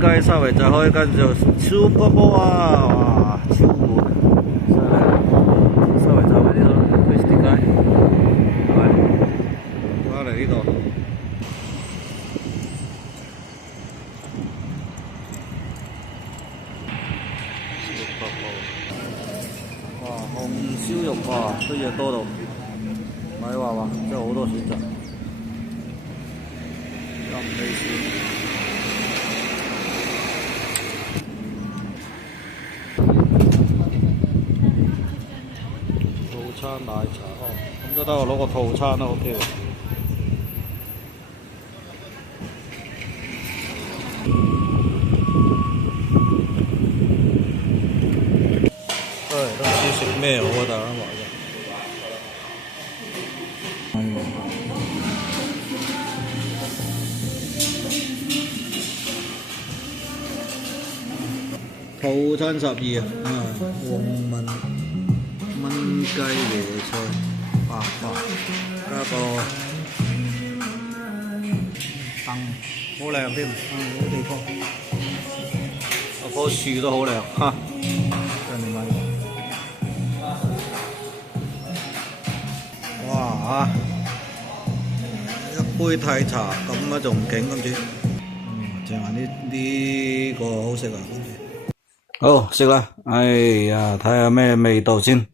蚊雞稍微再開間就超波波啊，哇，超滿，犀利！稍微就喺呢度威士忌街，係咪？翻嚟呢度。哇，紅燒肉哇，啲嘢多到，咪話真係好多選擇。飲美式。套餐奶茶哦，咁都得我攞個套餐啦 ，OK 喎。都唔知食咩好啊，大家話啫。套餐12啊，黃焖燜雞椰菜白飯，加個燈，好靚添，呢啲地方，棵樹都好靚，哈！真係買過。哇！一杯泰茶咁啊，仲勁今次，正話呢個好食啊，今次。好食啦，哎呀，睇下咩味道先。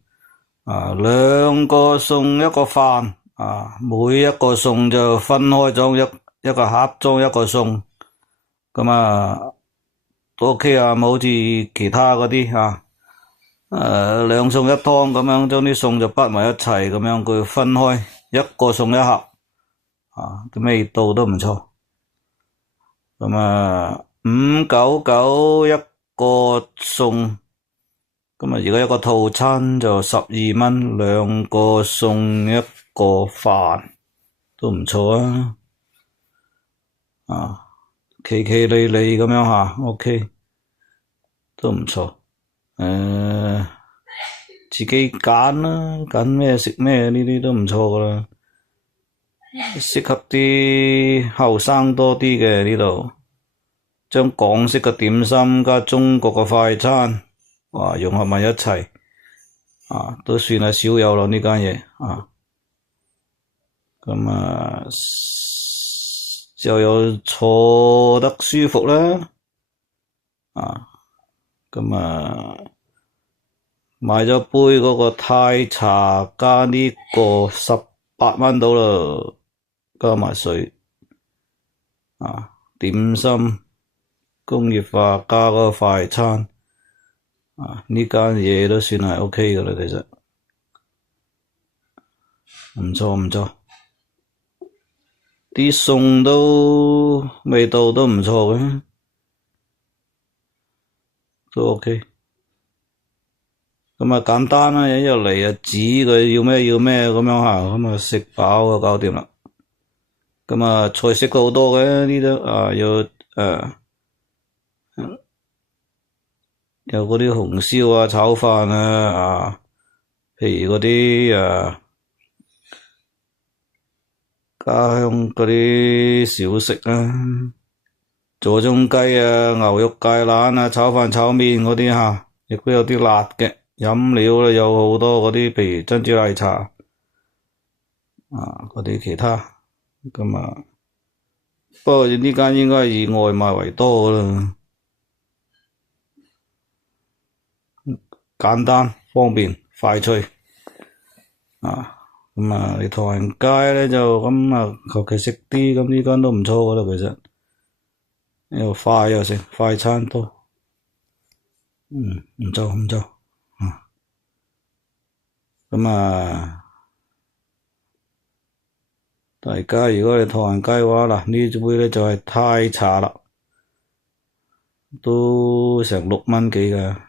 2個餸一個飯，每一個餸就分開裝一個盒裝一個餸，咁都 OK 啊，冇好似其他嗰啲2餸1湯咁樣，將啲餸就擺埋一齊咁樣，佢分開一個餸一盒，啲味道都唔錯。咁599一個餸，咁而家一個套餐就12蚊，2個餸一個飯，都唔錯啊！企企理理咁樣OK， 都唔錯。自己揀啦，揀咩食咩呢啲都唔錯噶啦，適合啲後生多啲嘅呢度。將港式嘅點心加中國嘅快餐，融合埋一齊，都算係少有咯呢間嘢，就有坐得舒服啦，買咗杯嗰個泰茶加呢個18蚊到啦，加埋水，點心。工業化加嗰個快餐，呢間嘢都算係 OK 噶啦，其實唔錯，啲餸都味道都唔錯嘅，都 OK。簡單啦，一入嚟指佢要咩咁樣咁食飽就搞掂啦。菜式都好多嘅，呢度有嗰啲紅燒炒飯譬如嗰啲家鄉嗰啲小食左宗雞牛肉芥蘭炒飯炒麵嗰啲亦都有啲辣嘅。飲料有好多嗰啲，譬如珍珠奶茶嗰啲其他不過呢間應該係以外賣為多啦。簡單方便快脆你唐人街咧就求其食啲，呢間都唔錯噶啦，其實又快又食，快餐多，唔錯大家如果係唐人街嘅話呢杯咧就係泰茶啦，都成6蚊幾㗎。